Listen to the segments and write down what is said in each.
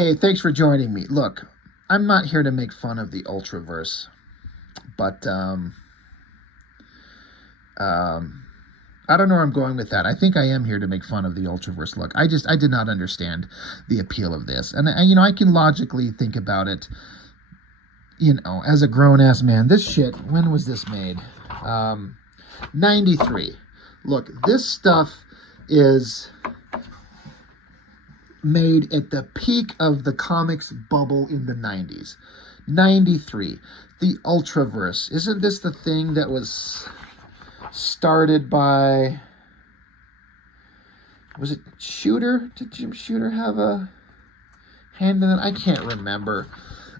Hey, thanks for joining me. Look, I'm not here to make fun of the Ultraverse, but um, I don't know where I'm going with that. I think I am here to make fun of the Ultraverse. Look, I did not understand the appeal of this, and I can logically think about it. As a grown ass man, this shit. When was this made? Um, 93. Look, this stuff is made at the peak of the comics bubble in the 90s. 93. The Ultraverse. Isn't this the thing that was started by. Was it Shooter? Did Jim Shooter have a hand in it? I can't remember.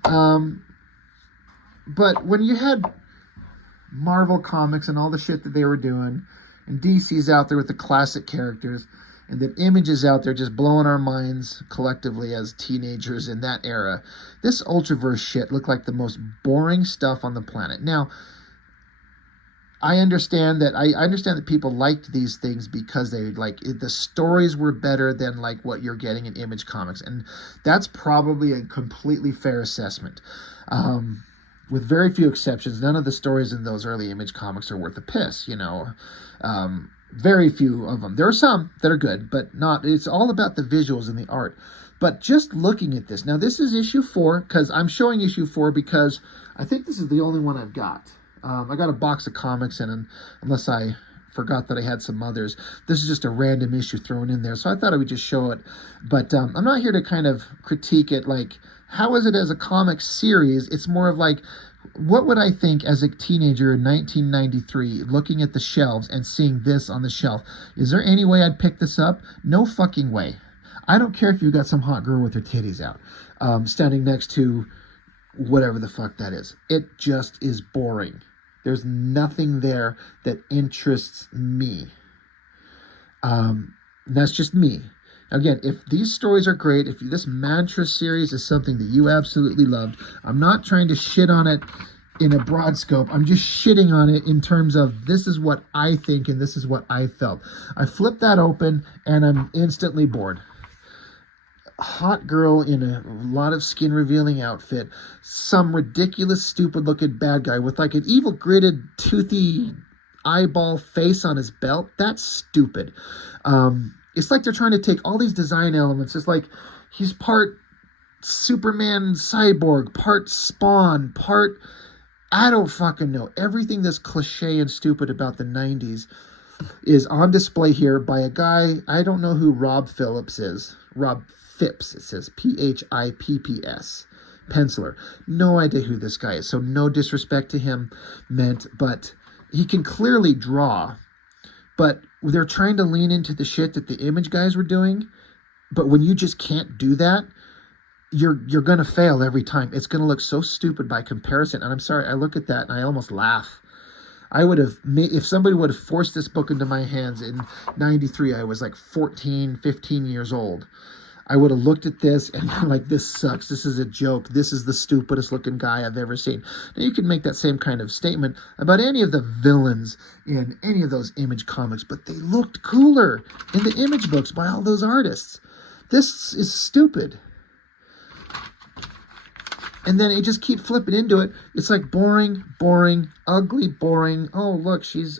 Um, but when you had Marvel Comics and all the shit that they were doing, and DC's out there with the classic characters, and then Image is out there just blowing our minds collectively as teenagers in that era. This Ultraverse shit looked like the most boring stuff on the planet. Now, I understand that people liked these things because the stories were better than like what you're getting in Image Comics, and that's probably a completely fair assessment. With very few exceptions, none of the stories in those early Image Comics are worth a piss. Very few of them. There are some that are good, but not. It's all about the visuals and the art. But just looking at this now, this is issue 4 because I'm showing issue 4 because I think this is the only one I've got. I got a box of comics, and unless I forgot that I had some others, this is just a random issue thrown in there. So I thought I would just show it. But I'm not here to kind of critique it like, how is it as a comic series? It's more of like, what would I think as a teenager in 1993 looking at the shelves and seeing this on the shelf? Is there any way I'd pick this up? No fucking way. I don't care if you got some hot girl with her titties out standing next to whatever the fuck that is. It just is boring. There's nothing there that interests me. That's just me. Again, if these stories are great, if this Mantra series is something that you absolutely loved, I'm not trying to shit on it in a broad scope. I'm just shitting on it in terms of this is what I think and this is what I felt. I flip that open and I'm instantly bored. Hot girl in a lot of skin revealing outfit, some ridiculous stupid looking bad guy with like an evil gritted toothy eyeball face on his belt. That's stupid. It's like they're trying to take all these design elements. It's like he's part Superman cyborg, part Spawn, part I don't fucking know. Everything that's cliche and stupid about the 90s is on display here by a guy. I don't know who Rob Phillips is. Rob Phipps, it says Phipps, penciler. No idea who this guy is, so no disrespect to him meant, but he can clearly draw. But they're trying to lean into the shit that the Image guys were doing, but when you just can't do that, you're gonna fail every time. It's gonna look so stupid by comparison, and I'm sorry, I look at that and I almost laugh. I would have made, if somebody would have forced this book into my hands in 93, I was like 14, 15 years old. I would have looked at this and been like, this sucks. This is a joke. This is the stupidest looking guy I've ever seen. Now, you can make that same kind of statement about any of the villains in any of those Image comics, but they looked cooler in the Image books by all those artists. This is stupid. And then it just keep flipping into it. It's like boring, boring, ugly, boring. Oh, look, she's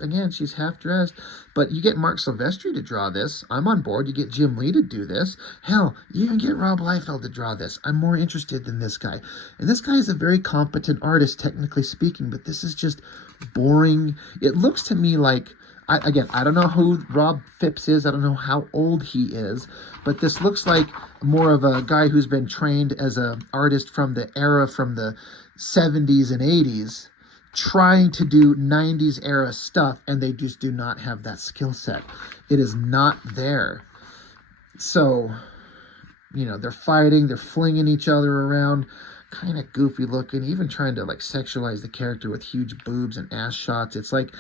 half dressed. But you get Mark Silvestri to draw this. I'm on board. You get Jim Lee to do this. Hell, you even get Rob Liefeld to draw this. I'm more interested than this guy. And this guy is a very competent artist, technically speaking, but this is just boring. It looks to me like, I don't know who Rob Phipps is. I don't know how old he is. But this looks like more of a guy who's been trained as an artist from the era from the 70s and 80s, trying to do 90s era stuff, and they just do not have that skill set. It is not there. So, they're fighting, they're flinging each other around, kind of goofy looking, even trying to like sexualize the character with huge boobs and ass shots. It's like,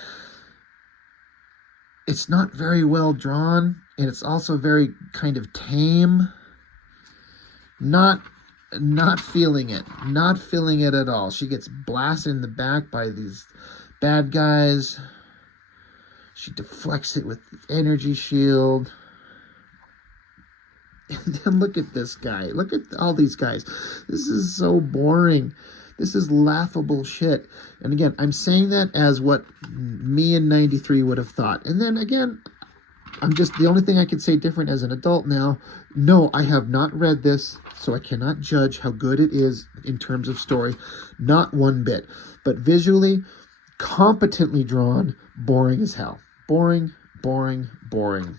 it's not very well drawn, and it's also very kind of tame. Not feeling it. Not feeling it at all. She gets blasted in the back by these bad guys. She deflects it with the energy shield. And then look at this guy. Look at all these guys. This is so boring. This is laughable shit. And again, I'm saying that as what me in 93 would have thought. And then again, I'm just, the only thing I can say different as an adult now, no, I have not read this, so I cannot judge how good it is in terms of story. Not one bit. But visually, competently drawn, boring as hell. Boring, boring, boring.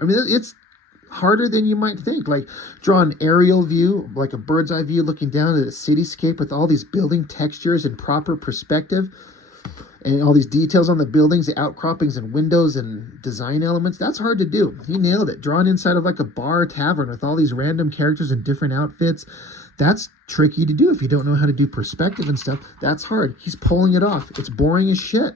I mean, it's harder than you might think. Like, draw an aerial view, like a bird's eye view looking down at a cityscape with all these building textures and proper perspective and all these details on the buildings, the outcroppings and windows and design elements. That's hard to do. He nailed it. Drawn inside of like a bar or tavern with all these random characters in different outfits. That's tricky to do if you don't know how to do perspective and stuff. That's hard. He's pulling it off. It's boring as shit.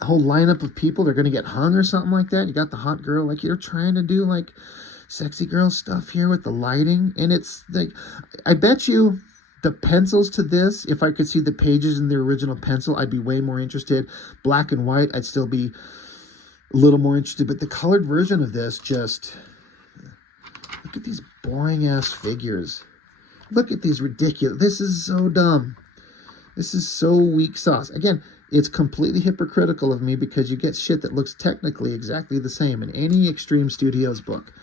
The whole lineup of people, they're going to get hung or something like that. You got the hot girl, like you're trying to do like sexy girl stuff here with the lighting. And it's like, I bet you the pencils to this, if I could see the pages in the original pencil, I'd be way more interested. Black and white, I'd still be a little more interested. But the colored version of this, just look at these boring ass figures. Look at these ridiculous. This is so dumb. This is so weak sauce. Again, it's completely hypocritical of me because you get shit that looks technically exactly the same in any Extreme Studios book,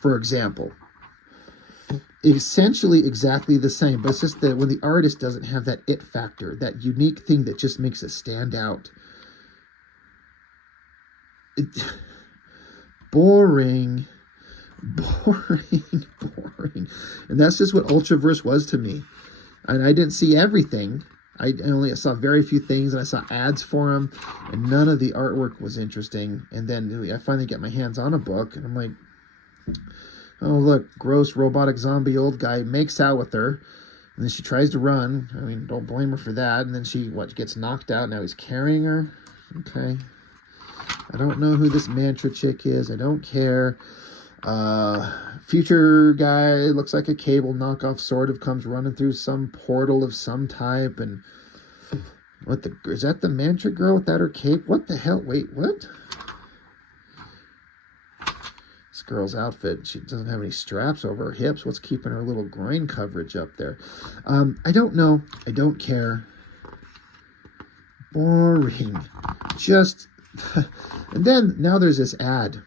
for example. Essentially exactly the same, but it's just that when the artist doesn't have that it factor, that unique thing that just makes it stand out. Boring. Boring. Boring. And that's just what Ultraverse was to me. And I didn't see everything. I saw very few things, and I saw ads for them, and none of the artwork was interesting. And then I finally get my hands on a book, and I'm like, oh, look, gross robotic zombie old guy makes out with her, and then she tries to run. I mean, don't blame her for that. And then she, gets knocked out. Now he's carrying her. Okay. I don't know who this mantra chick is. I don't care. Future guy, looks like a cable knockoff, sort of, comes running through some portal of some type, and is that the mantra girl without her cape? What the hell? Wait, what? This girl's outfit, she doesn't have any straps over her hips. What's keeping her little groin coverage up there? I don't know. I don't care. Boring. Just, and then now there's this ad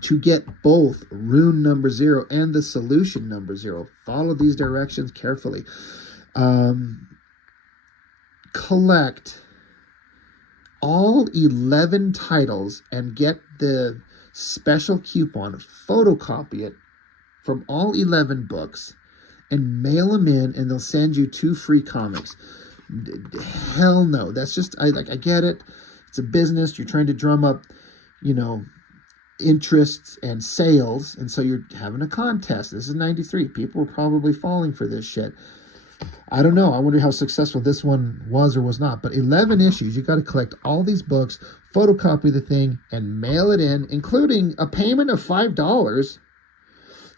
to get both rune number 0 and the solution number 0. Follow these directions carefully. Collect all 11 titles and get the special coupon. Photocopy it from all 11 books and mail them in, and they'll send you 2 free comics. Hell no. That's just, I get it. It's a business. You're trying to drum up, interests and sales, and so you're having a contest. This is 93. People were probably falling for this shit. I don't know. I wonder how successful this one was or was not. But 11 issues. You got to collect all these books, photocopy the thing, and mail it in, including a payment of $5. You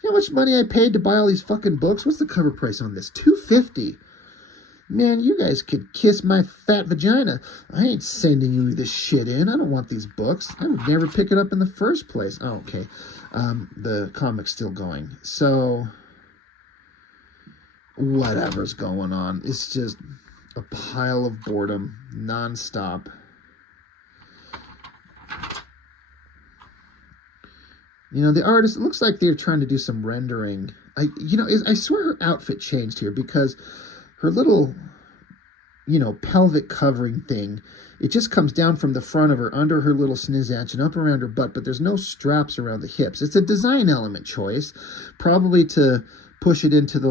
know how much money I paid to buy all these fucking books? What's the cover price on this? $2.50. Man, you guys could kiss my fat vagina. I ain't sending you this shit in. I don't want these books. I would never pick it up in the first place. Oh, okay. The comic's still going. So, whatever's going on. It's just a pile of boredom, nonstop. The artist, it looks like they're trying to do some rendering. I swear her outfit changed here because her little, pelvic covering thing, it just comes down from the front of her, under her little snizach and up around her butt, but there's no straps around the hips. It's a design element choice, probably to push it into the,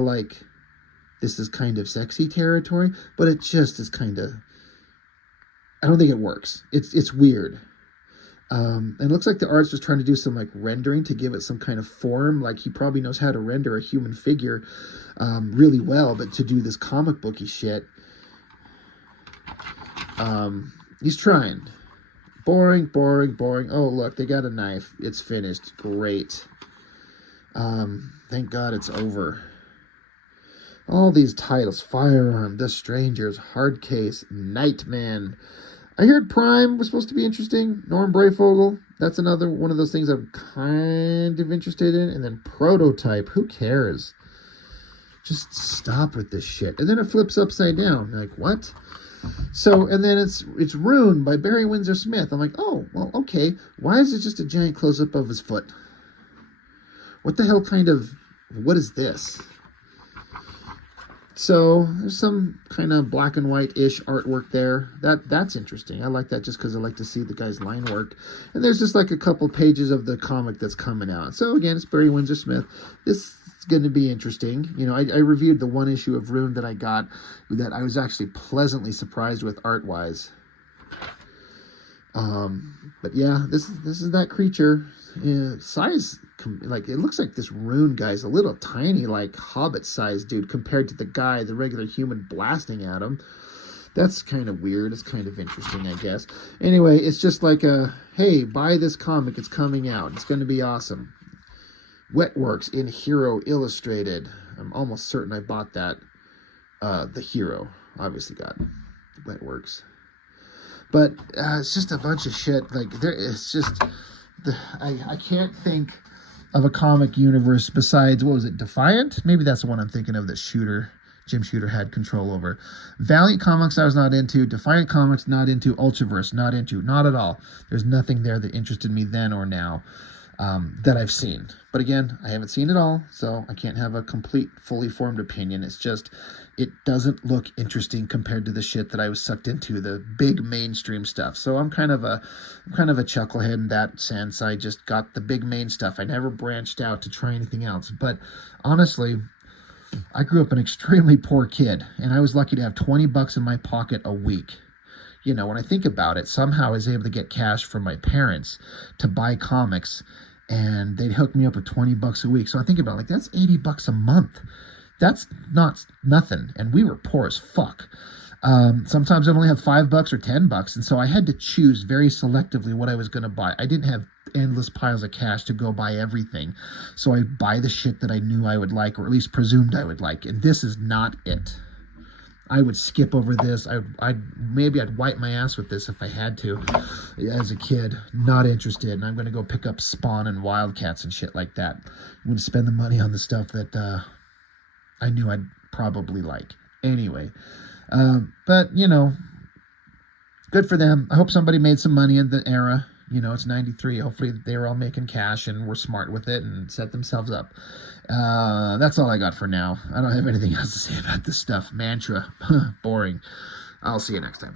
this is kind of sexy territory, but it just is kind of, I don't think it works. It's weird. And it looks like the artist was trying to do some rendering to give it some kind of form. He probably knows how to render a human figure really well, but to do this comic booky shit, he's trying. Boring, boring, boring. Oh, look, they got a knife. It's finished. Great. Thank God it's over. All these titles: Firearm, The Strangers, Hard Case, Nightman. I heard Prime was supposed to be interesting. Norm Brayfogle. That's another one of those things I'm kind of interested in. And then Prototype. Who cares? Just stop with this shit. And then it flips upside down. Like, what? So, and then it's Rune by Barry Windsor Smith. I'm like, oh, well, okay. Why is it just a giant close-up of his foot? What the hell what is this? So there's some kind of black and white-ish artwork there. That's interesting. I like that just because I like to see the guy's line work. And there's just like a couple pages of the comic that's coming out. So again, it's Barry Windsor Smith. This is going to be interesting. You know, I reviewed the one issue of Rune that I got that I was actually pleasantly surprised with art-wise. But yeah, this is that creature. Size, like, it looks like this Rune guy's a little tiny, like Hobbit-sized dude compared to the regular human blasting at him. That's kind of weird. It's kind of interesting, I guess. Anyway, it's just like hey, buy this comic. It's coming out. It's going to be awesome. Wetworks in Hero Illustrated. I'm almost certain I bought that. The Hero. Obviously got Wetworks. But it's just a bunch of shit. Like, it's just... I can't think of a comic universe besides, what was it, Defiant? Maybe that's the one I'm thinking of that Jim Shooter had control over. Valiant Comics I was not into. Defiant Comics not into. Ultraverse not into. Not at all. There's nothing there that interested me then or now that I've seen. But again, I haven't seen it all, so I can't have a complete, fully formed opinion. It's just, it doesn't look interesting compared to the shit that I was sucked into, the big mainstream stuff. So I'm kind of a chucklehead in that sense. I just got the big main stuff. I never branched out to try anything else. But honestly, I grew up an extremely poor kid, and I was lucky to have $20 in my pocket a week. You know, when I think about it, somehow I was able to get cash from my parents to buy comics, and they'd hook me up with $20 a week. So I think about it, like, that's $80 a month. That's not nothing. And we were poor as fuck. Sometimes I'd only have $5 or $10. And so I had to choose very selectively what I was going to buy. I didn't have endless piles of cash to go buy everything. So I'd buy the shit that I knew I would like, or at least presumed I would like. And this is not it. I would skip over this. Maybe I'd wipe my ass with this if I had to. As a kid, not interested. And I'm going to go pick up Spawn and Wildcats and shit like that. I'm going to spend the money on the stuff that I knew I'd probably like. Anyway, but, you know, good for them. I hope somebody made some money in the era. You know, it's 93. Hopefully they were all making cash and were smart with it and set themselves up. That's all I got for now. I don't have anything else to say about this stuff. Mantra. Boring. I'll see you next time.